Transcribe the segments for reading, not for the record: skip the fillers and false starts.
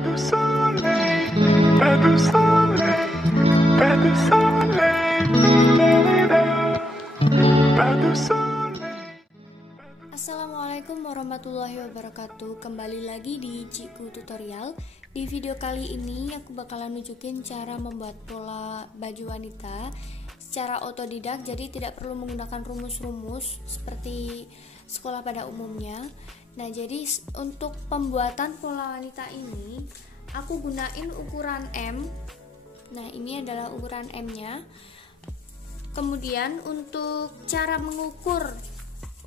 du soleil, pas du soleil, pas du soleil, pas du soleil. Assalamualaikum warahmatullahi wabarakatuh. Kembali lagi di Cikgu Tutorial. Di video kali ini aku bakalan nunjukin cara membuat pola baju wanita secara otodidak, jadi tidak perlu menggunakan rumus-rumus seperti sekolah pada umumnya. Nah, jadi untuk pembuatan pola wanita ini aku gunain ukuran M. Nah, ini adalah ukuran M-nya. Kemudian untuk cara mengukur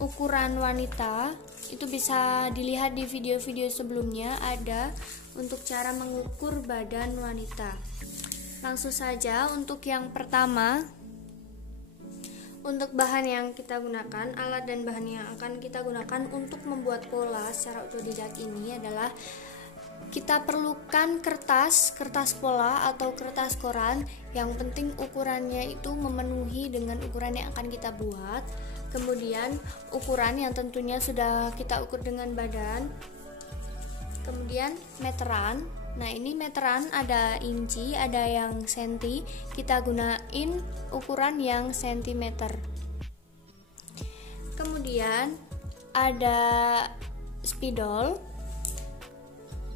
ukuran wanita itu bisa dilihat di video-video sebelumnya, ada untuk cara mengukur badan wanita. Langsung saja untuk yang pertama, untuk bahan yang kita gunakan, alat dan bahan yang akan kita gunakan untuk membuat pola secara otodidak ini adalah kita perlukan kertas pola atau kertas koran. Yang penting ukurannya itu memenuhi dengan ukuran yang akan kita buat. Kemudian ukuran yang tentunya sudah kita ukur dengan badan. Kemudian meteran. Nah, ini meteran ada inci, ada yang senti. Kita gunain ukuran yang sentimeter. Kemudian ada spidol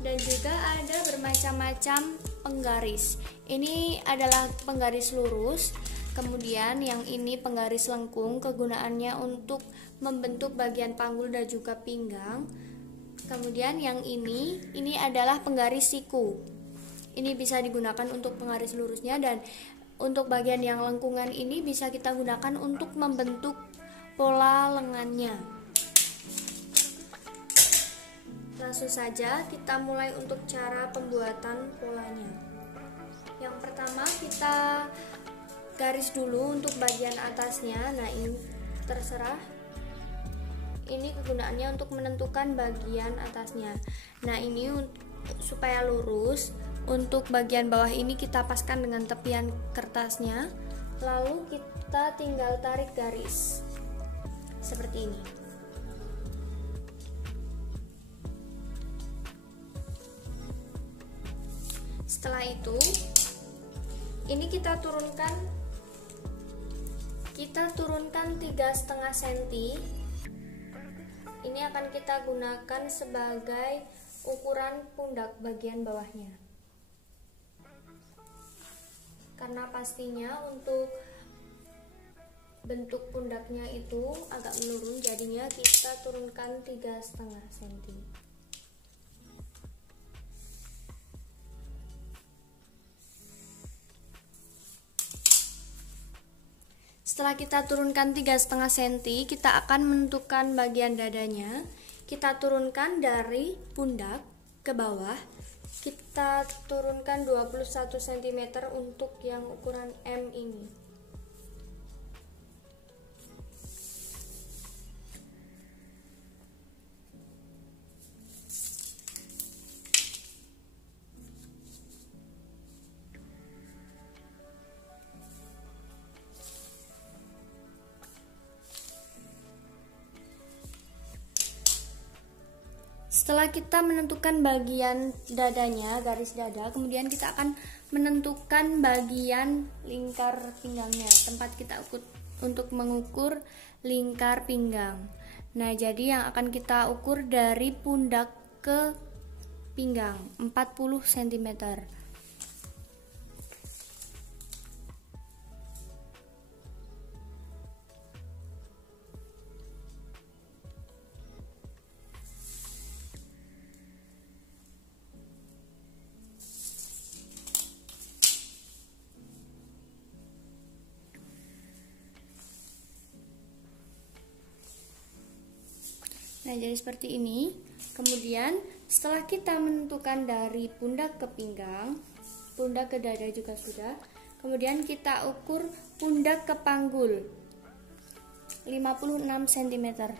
dan juga ada bermacam-macam penggaris. Ini adalah penggaris lurus. Kemudian yang ini penggaris lengkung, kegunaannya untuk membentuk bagian panggul dan juga pinggang. Kemudian yang ini adalah penggaris siku. Ini bisa digunakan untuk penggaris lurusnya, dan untuk bagian yang lengkungan ini bisa kita gunakan untuk membentuk pola lengannya. Langsung saja kita mulai untuk cara pembuatan polanya. Yang pertama kita garis dulu untuk bagian atasnya. Nah, ini terserah. Ini kegunaannya untuk menentukan bagian atasnya. Nah, ini supaya lurus. Untuk bagian bawah ini kita paskan dengan tepian kertasnya. Lalu kita tinggal tarik garis seperti ini. Setelah itu, ini kita turunkan 3,5 cm. Ini akan kita gunakan sebagai ukuran pundak bagian bawahnya. Karena pastinya untuk bentuk pundaknya itu agak menurun, jadinya kita turunkan 3,5 cm. Setelah kita turunkan 3,5 cm, kita akan menentukan bagian dadanya. Kita turunkan dari pundak ke bawah. Kita turunkan 21 cm untuk yang ukuran M ini. Setelah kita menentukan bagian dadanya, garis dada, kemudian kita akan menentukan bagian lingkar pinggangnya, tempat kita untuk mengukur lingkar pinggang. Nah, jadi yang akan kita ukur dari pundak ke pinggang 40 cm. Nah, jadi seperti ini. Kemudian setelah kita menentukan dari pundak ke pinggang, pundak ke dada juga sudah. Kemudian kita ukur pundak ke panggul 56 cm.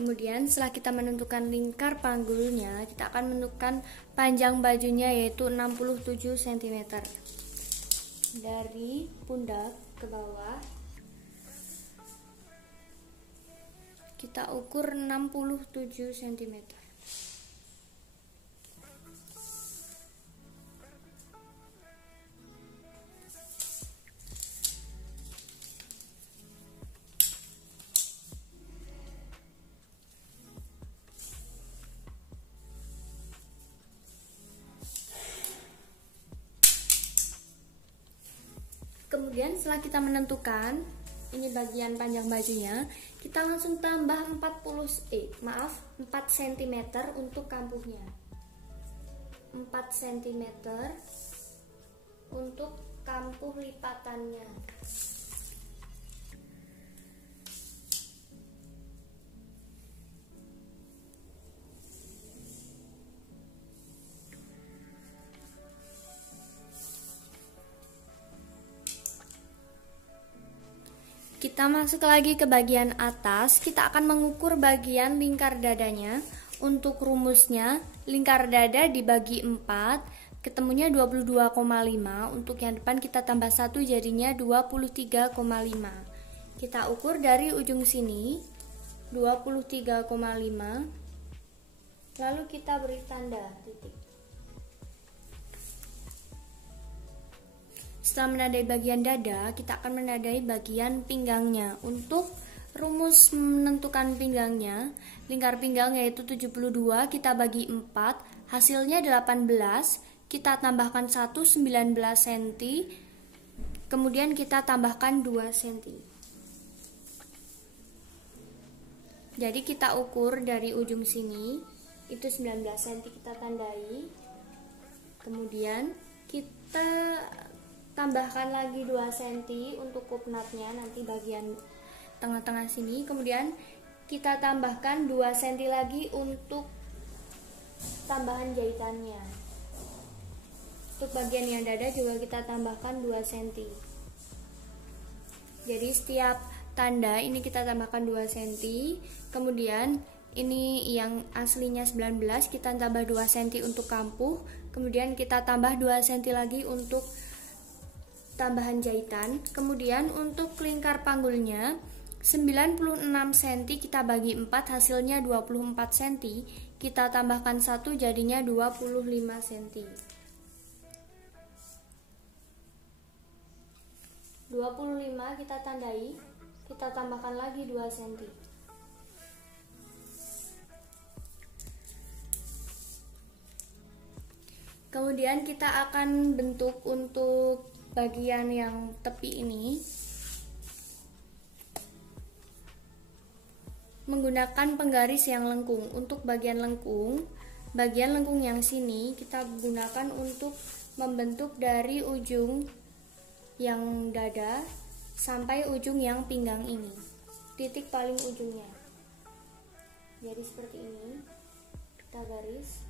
Kemudian setelah kita menentukan lingkar panggulnya, kita akan menentukan panjang bajunya yaitu 67 cm. Dari pundak ke bawah kita ukur 67 cm. Kemudian setelah kita menentukan ini bagian panjang bajunya, kita langsung tambah 4 cm untuk kampuhnya. 4 cm untuk kampuh lipatannya. Kita masuk lagi ke bagian atas, kita akan mengukur bagian lingkar dadanya. Untuk rumusnya, lingkar dada dibagi 4, ketemunya 22,5. Untuk yang depan kita tambah 1 jadinya 23,5. Kita ukur dari ujung sini 23,5. Lalu kita beri tanda titik. Setelah menandai bagian dada, kita akan menandai bagian pinggangnya. Untuk rumus menentukan pinggangnya, lingkar pinggang yaitu 72, kita bagi 4, hasilnya 18, kita tambahkan 1, 19 cm, kemudian kita tambahkan 2 cm. Jadi kita ukur dari ujung sini, itu 19 cm kita tandai, kemudian kita tambahkan lagi 2 cm untuk kupnatnya, nanti bagian tengah-tengah sini. Kemudian kita tambahkan 2 cm lagi untuk tambahan jahitannya. Untuk bagian yang dada juga kita tambahkan 2 cm. Jadi setiap tanda ini kita tambahkan 2 cm. Kemudian ini yang aslinya 19, kita tambah 2 cm untuk kampuh. Kemudian kita tambah 2 cm lagi untuk tambahan jahitan. Kemudian untuk lingkar panggulnya 96 cm kita bagi 4, hasilnya 24 cm, kita tambahkan 1 jadinya 25 cm. 25 kita tandai, kita tambahkan lagi 2 cm. Kemudian kita akan bentuk untuk bagian yang tepi ini menggunakan penggaris yang lengkung. Untuk bagian lengkung yang sini kita gunakan untuk membentuk dari ujung yang dada sampai ujung yang pinggang ini, titik paling ujungnya. Jadi seperti ini kita garis.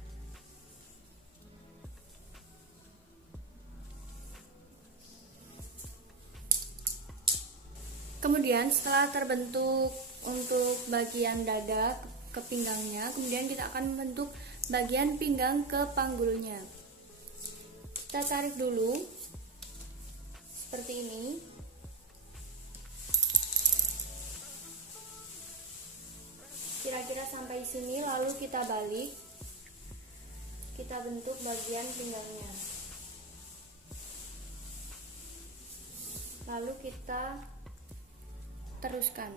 Kemudian setelah terbentuk untuk bagian dada ke pinggangnya, kemudian kita akan membentuk bagian pinggang ke panggulnya. Kita tarik dulu seperti ini. Kira-kira sampai sini, lalu kita balik. Kita bentuk bagian pinggangnya. Lalu kita teruskan.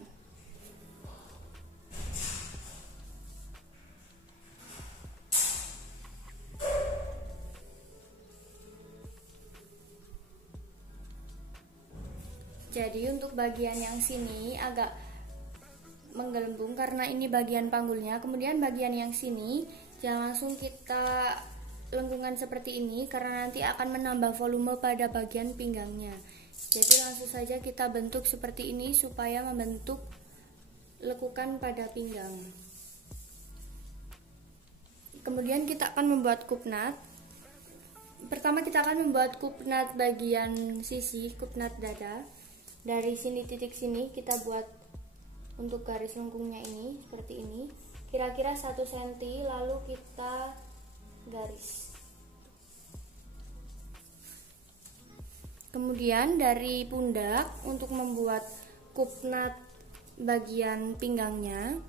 Jadi untuk bagian yang sini agak menggelembung karena ini bagian panggulnya. Kemudian bagian yang sini jangan langsung kita lengkungan seperti ini karena nanti akan menambah volume pada bagian pinggangnya. Jadi langsung saja kita bentuk seperti ini supaya membentuk lekukan pada pinggang. Kemudian kita akan membuat kupnat. Pertama kita akan membuat kupnat bagian sisi, kupnat dada. Dari sini titik sini kita buat untuk garis lengkungnya ini seperti ini, kira-kira 1 cm, lalu kita garis. Kemudian dari pundak untuk membuat kupnat bagian pinggangnya,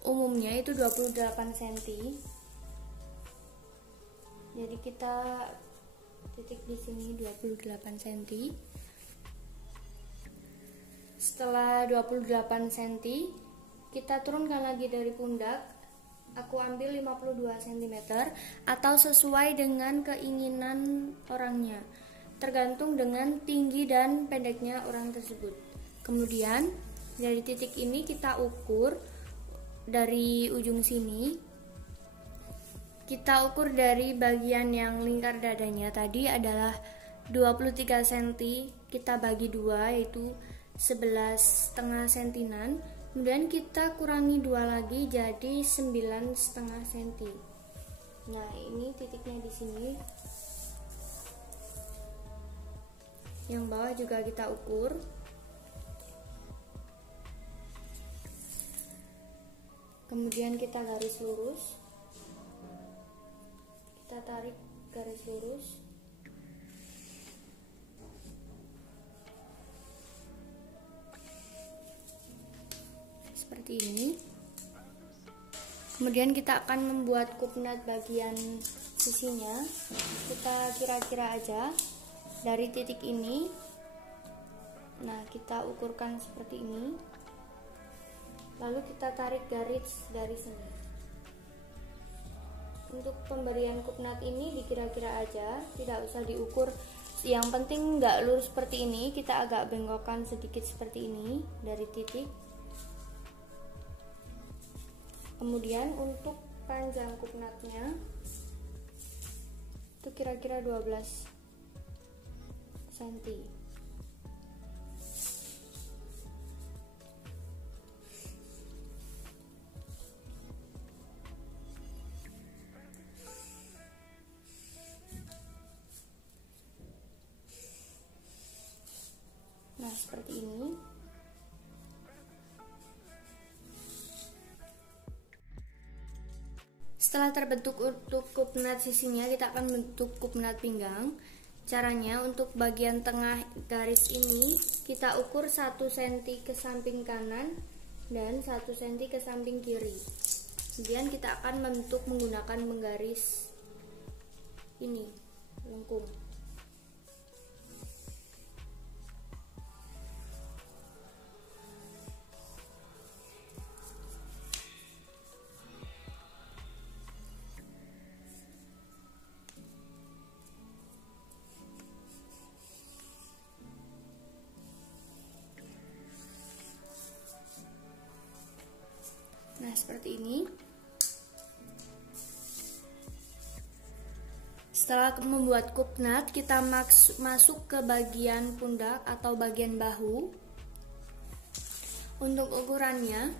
umumnya itu 28 cm. Jadi kita titik di sini 28 cm. Setelah 28 cm, kita turunkan lagi dari pundak. Aku ambil 52 cm atau sesuai dengan keinginan orangnya, tergantung dengan tinggi dan pendeknya orang tersebut. Kemudian dari titik ini kita ukur dari ujung sini. Kita ukur dari bagian yang lingkar dadanya tadi adalah 23 cm, kita bagi 2 yaitu 11,5 cm. Kemudian kita kurangi 2 lagi jadi 9,5 cm. Nah, ini titiknya di sini. Yang bawah juga kita ukur. Kemudian kita garis lurus. Kita tarik garis lurus. Seperti ini. Kemudian kita akan membuat kupnat bagian sisinya. Kita kira-kira aja dari titik ini. Nah, kita ukurkan seperti ini. Lalu kita tarik garis dari sini. Untuk pemberian kupnat ini dikira-kira aja, tidak usah diukur. Yang penting nggak lurus seperti ini, kita agak bengkokkan sedikit seperti ini dari titik. Kemudian untuk panjang kupnatnya itu kira-kira 12 cm. Nah, seperti ini. Setelah terbentuk untuk kupnat sisinya, kita akan bentuk kupnat pinggang. Caranya untuk bagian tengah garis ini kita ukur 1 cm ke samping kanan dan 1 cm ke samping kiri. Kemudian kita akan membentuk menggunakan menggaris ini, lengkung. Nah, seperti ini. Setelah membuat kupnat, kita masuk ke bagian pundak atau bagian bahu. Untuk ukurannya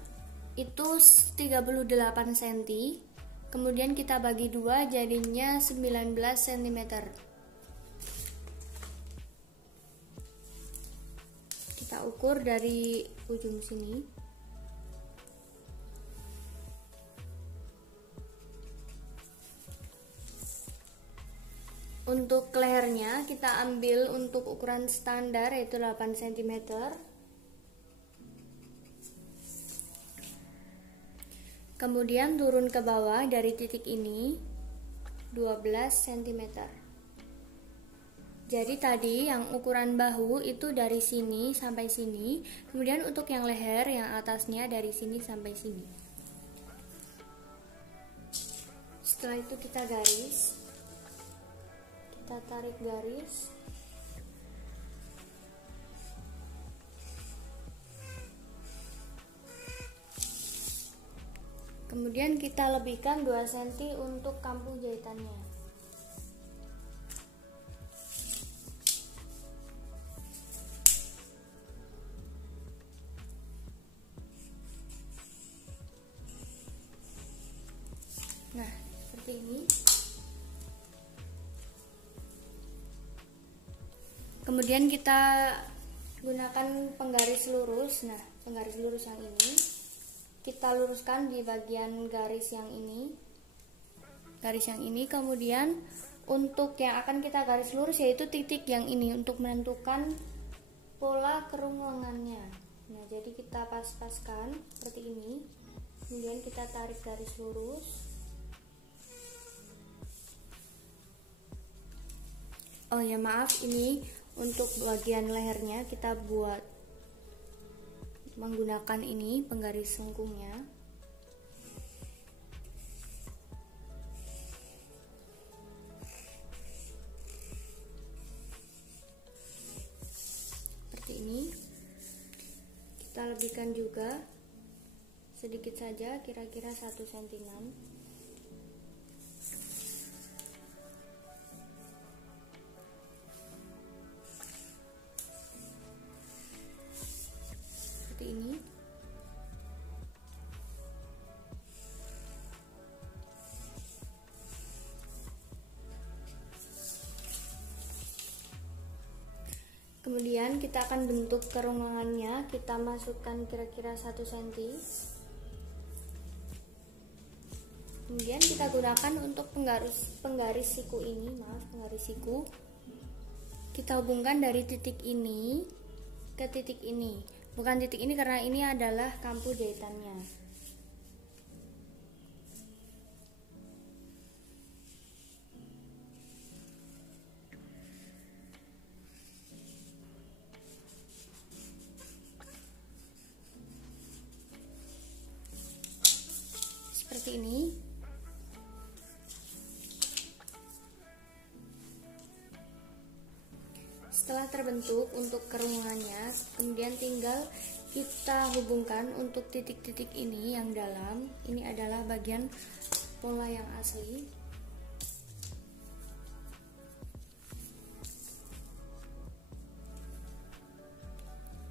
itu 38 cm. Kemudian kita bagi 2 jadinya 19 cm. Kita ukur dari ujung sini. Untuk lehernya kita ambil untuk ukuran standar yaitu 8 cm. Kemudian turun ke bawah dari titik ini 12 cm. Jadi tadi yang ukuran bahu itu dari sini sampai sini. Kemudian untuk yang leher yang atasnya dari sini sampai sini. Setelah itu kita garis. Kita tarik garis. Kemudian kita lebihkan 2 cm untuk kampung jahitannya. Nah, seperti ini. Kemudian kita gunakan penggaris lurus. Nah, penggaris lurus yang ini, kita luruskan di bagian garis yang ini, kemudian untuk yang akan kita garis lurus yaitu titik yang ini untuk menentukan pola kerung lengannya. Nah, jadi kita pas-paskan seperti ini, kemudian kita tarik garis lurus. Oh ya, maaf, ini untuk bagian lehernya kita buat menggunakan ini penggaris lengkungnya. Seperti ini. Kita lebihkan juga sedikit saja, kira-kira 1 cm. Ini kemudian kita akan bentuk kerung lengannya, kita masukkan kira-kira 1 cm. Kemudian kita gunakan untuk penggaris siku ini, penggaris siku. Kita hubungkan dari titik ini ke titik ini. Bukan titik ini karena ini adalah kampu jahitannya. Seperti ini. Setelah terbentuk untuk kerungannya, kemudian tinggal kita hubungkan untuk titik-titik ini yang dalam. Ini adalah bagian pola yang asli.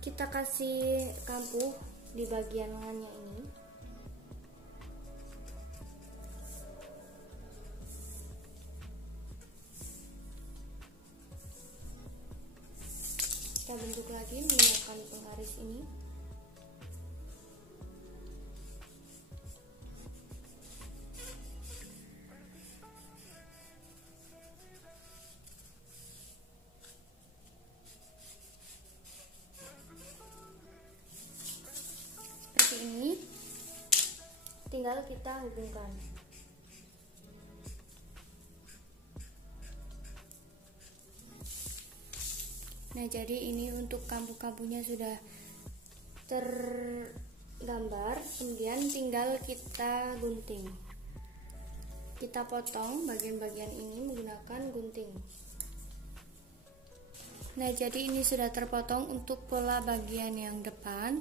Kita kasih kampuh di bagian lengannya ini. Kita bentuk lagi menggunakan penggaris ini. Seperti ini. Tinggal kita hubungkan. Nah, jadi ini untuk kampu-kampunya sudah tergambar, kemudian tinggal kita gunting. Kita potong bagian-bagian ini menggunakan gunting. Nah, jadi ini sudah terpotong untuk pola bagian yang depan.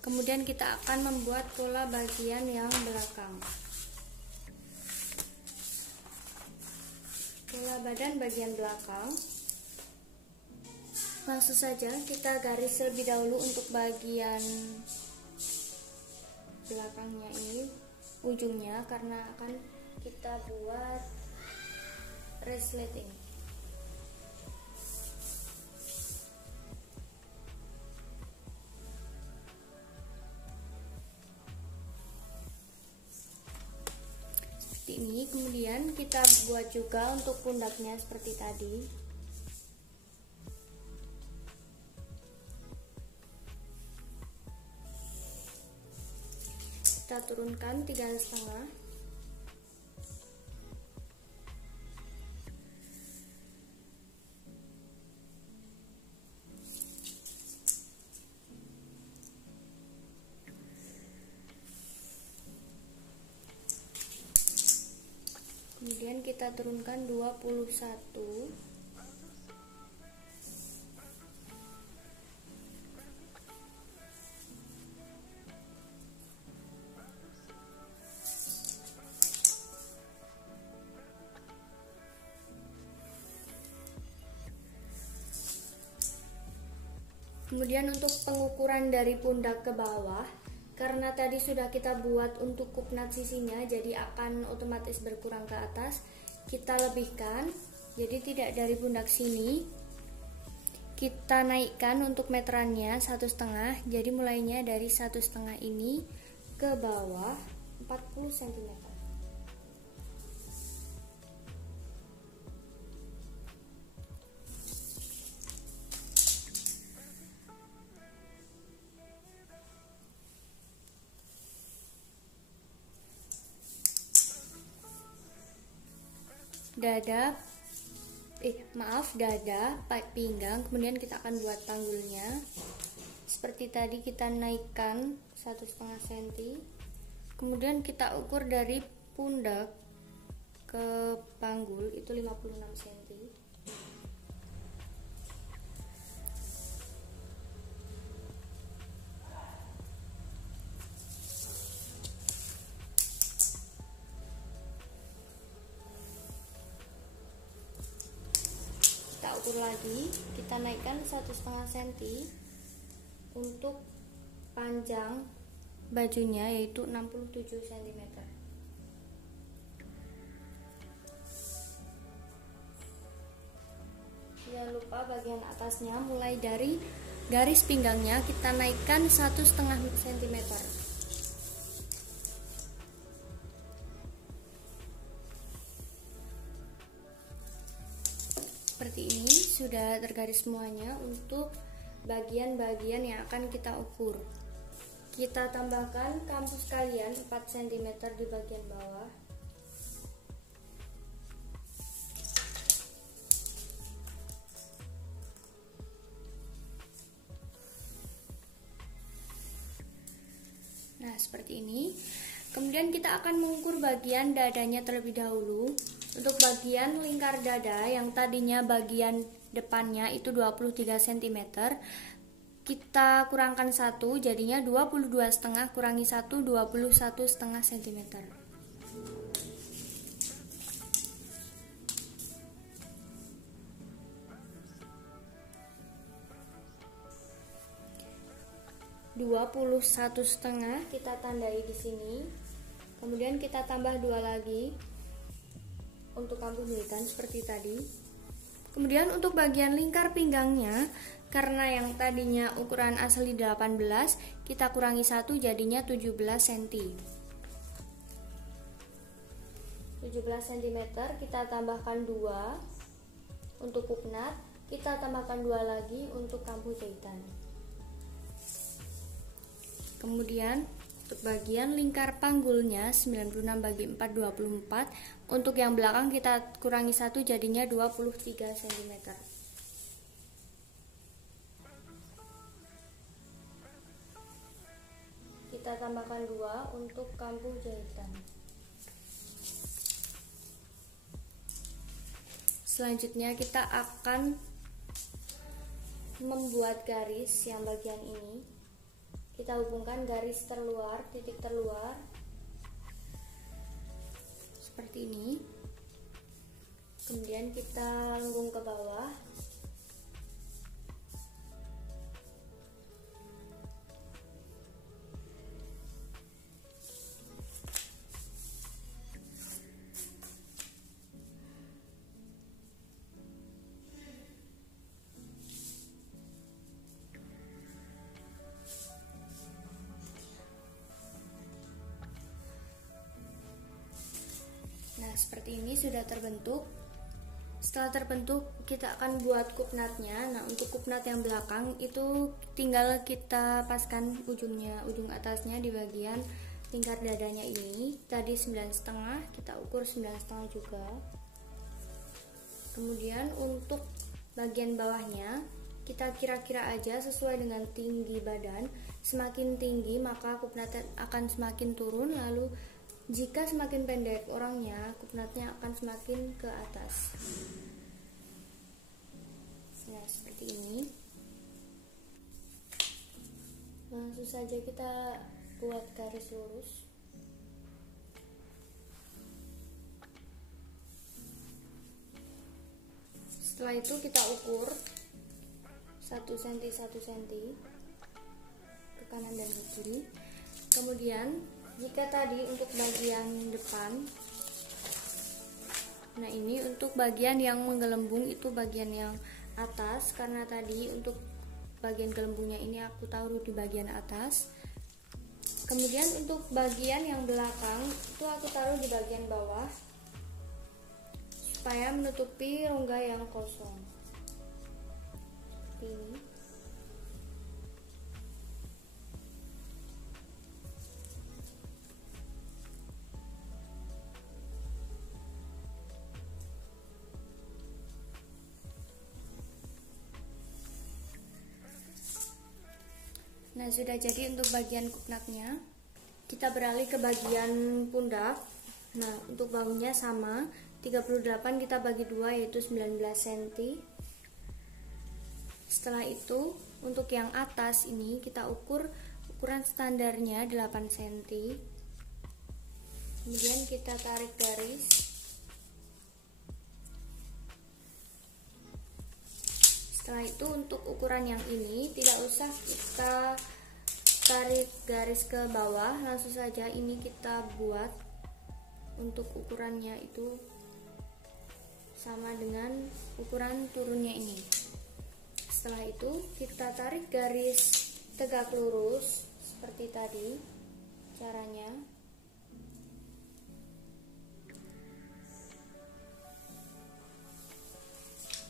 Kemudian kita akan membuat pola bagian yang belakang. Pola badan bagian belakang. Langsung saja kita garis terlebih dahulu untuk bagian belakangnya ini, ujungnya, karena akan kita buat resleting. Seperti ini. Kemudian kita buat juga untuk pundaknya seperti tadi. Kita turunkan 3,5. Kemudian kita turunkan 21. Kemudian untuk pengukuran dari pundak ke bawah, karena tadi sudah kita buat untuk kupnat sisinya, jadi akan otomatis berkurang ke atas. Kita lebihkan, jadi tidak dari pundak sini, kita naikkan untuk meterannya 1,5, jadi mulainya dari 1,5 ini ke bawah 40 cm. Dada, pinggang, kemudian kita akan buat tanggulnya. Seperti tadi kita naikkan 1,5 cm, kemudian kita ukur dari pundak ke panggul itu 56 cm. Kita ukur lagi, kita naikkan 1,5 cm untuk panjang bajunya, yaitu 67 cm. Jangan lupa bagian atasnya, mulai dari garis pinggangnya kita naikkan 1,5 cm. Seperti ini sudah tergaris semuanya untuk bagian-bagian yang akan kita ukur. Kita tambahkan kampu sekalian 4 cm di bagian bawah. Nah, seperti ini. Kemudian kita akan mengukur bagian dadanya terlebih dahulu. Untuk bagian lingkar dada yang tadinya bagian depannya itu 23 cm, kita kurangkan 1, jadinya 22,5 kurangi 1, 21,5 cm. (21,5) kita tandai di sini. Kemudian kita tambah 2 lagi untuk kampu jahitan seperti tadi. Kemudian untuk bagian lingkar pinggangnya, karena yang tadinya ukuran asli 18, kita kurangi 1 jadinya 17 cm. 17 cm kita tambahkan 2 untuk kupnat, kita tambahkan 2 lagi untuk kampu jahitan. Kemudian untuk bagian lingkar panggulnya 96 bagi 4 24. Untuk yang belakang kita kurangi 1 jadinya 23 cm. Kita tambahkan 2 untuk kampu jahitan. Selanjutnya kita akan membuat garis yang bagian ini. Kita hubungkan garis terluar, titik terluar seperti ini. Kemudian kita lengkung ke bawah. Nah, seperti ini sudah terbentuk. Setelah terbentuk, kita akan buat kupnatnya. Nah, untuk kupnat yang belakang itu tinggal kita paskan ujungnya, ujung atasnya di bagian lingkar dadanya ini. Tadi 9,5, kita ukur 9,5 juga. Kemudian untuk bagian bawahnya, kita kira-kira aja sesuai dengan tinggi badan. Semakin tinggi maka kupnat akan semakin turun, lalu jika semakin pendek orangnya, kupnatnya akan semakin ke atas. Nah, seperti ini. Langsung saja kita buat garis lurus. Setelah itu kita ukur 1 cm 1 cm ke kanan dan ke kiri. Kemudian jika tadi untuk bagian depan, nah ini untuk bagian yang menggelembung itu bagian yang atas, karena tadi untuk bagian gelembungnya ini aku taruh di bagian atas. Kemudian untuk bagian yang belakang itu aku taruh di bagian bawah supaya menutupi rongga yang kosong. Seperti ini. Nah, sudah jadi untuk bagian kupnaknya. Kita beralih ke bagian pundak. Nah, untuk bahunya sama, 38 kita bagi 2 yaitu 19 cm. Setelah itu, untuk yang atas ini kita ukuran standarnya 8 cm. Kemudian kita tarik garis. Setelah itu untuk ukuran yang ini tidak usah kita tarik garis ke bawah, langsung saja ini kita buat untuk ukurannya itu sama dengan ukuran turunnya ini. Setelah itu kita tarik garis tegak lurus seperti tadi caranya.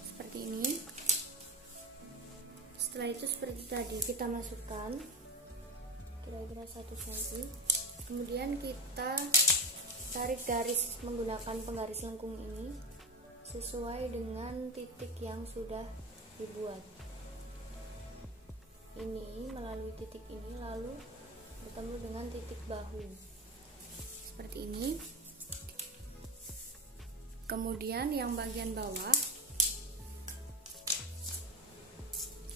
Seperti ini. Setelah itu seperti tadi kita masukkan kira-kira 1 cm. Kemudian kita tarik garis menggunakan penggaris lengkung ini sesuai dengan titik yang sudah dibuat. Ini melalui titik ini lalu bertemu dengan titik bahu. Seperti ini. Kemudian yang bagian bawah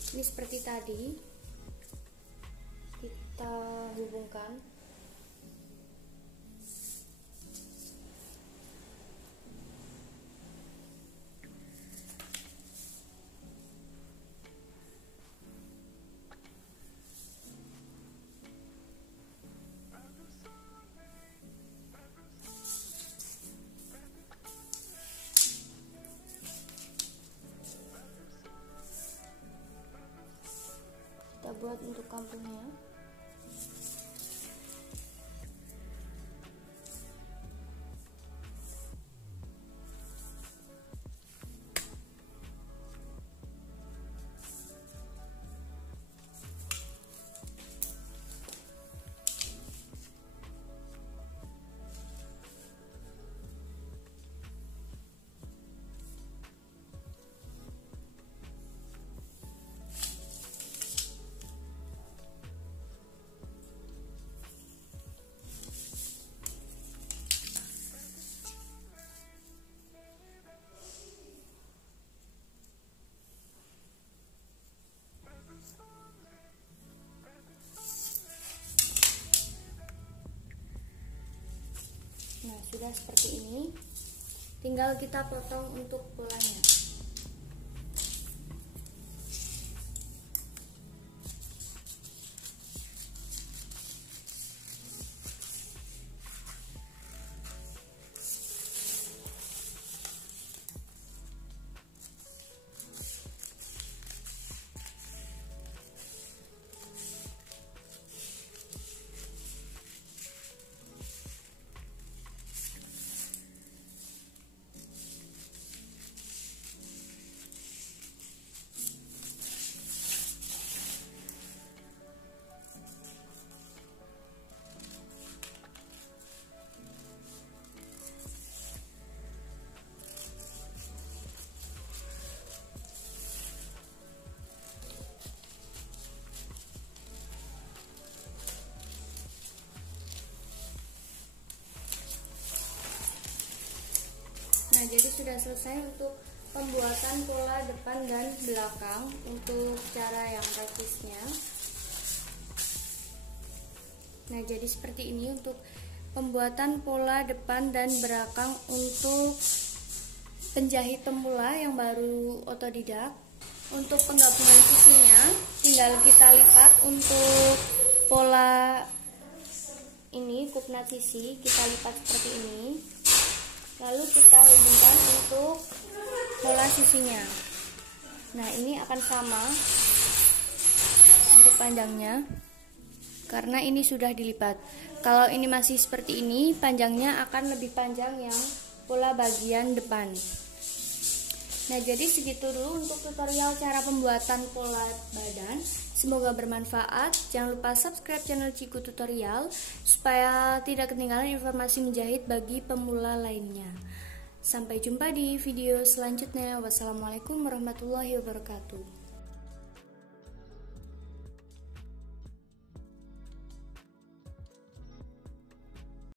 ini seperti tadi kita hubungkan. Kita buat untuk kampungnya. Nah, sudah seperti ini. Tinggal kita potong untuk polanya. Nah, jadi sudah selesai untuk pembuatan pola depan dan belakang untuk cara yang praktisnya. Nah, jadi seperti ini untuk pembuatan pola depan dan belakang untuk penjahit pemula yang baru otodidak. Untuk penggabungan sisinya tinggal kita lipat untuk pola ini, kupnat sisi kita lipat seperti ini. Lalu kita hubungkan untuk pola sisinya. Nah, ini akan sama untuk panjangnya karena ini sudah dilipat. Kalau ini masih seperti ini, panjangnya akan lebih panjang yang pola bagian depan. Nah, jadi segitu dulu untuk tutorial cara pembuatan pola badan. Semoga bermanfaat. Jangan lupa subscribe channel Ciku Tutorial supaya tidak ketinggalan informasi menjahit bagi pemula lainnya. Sampai jumpa di video selanjutnya. Wassalamualaikum warahmatullahi wabarakatuh.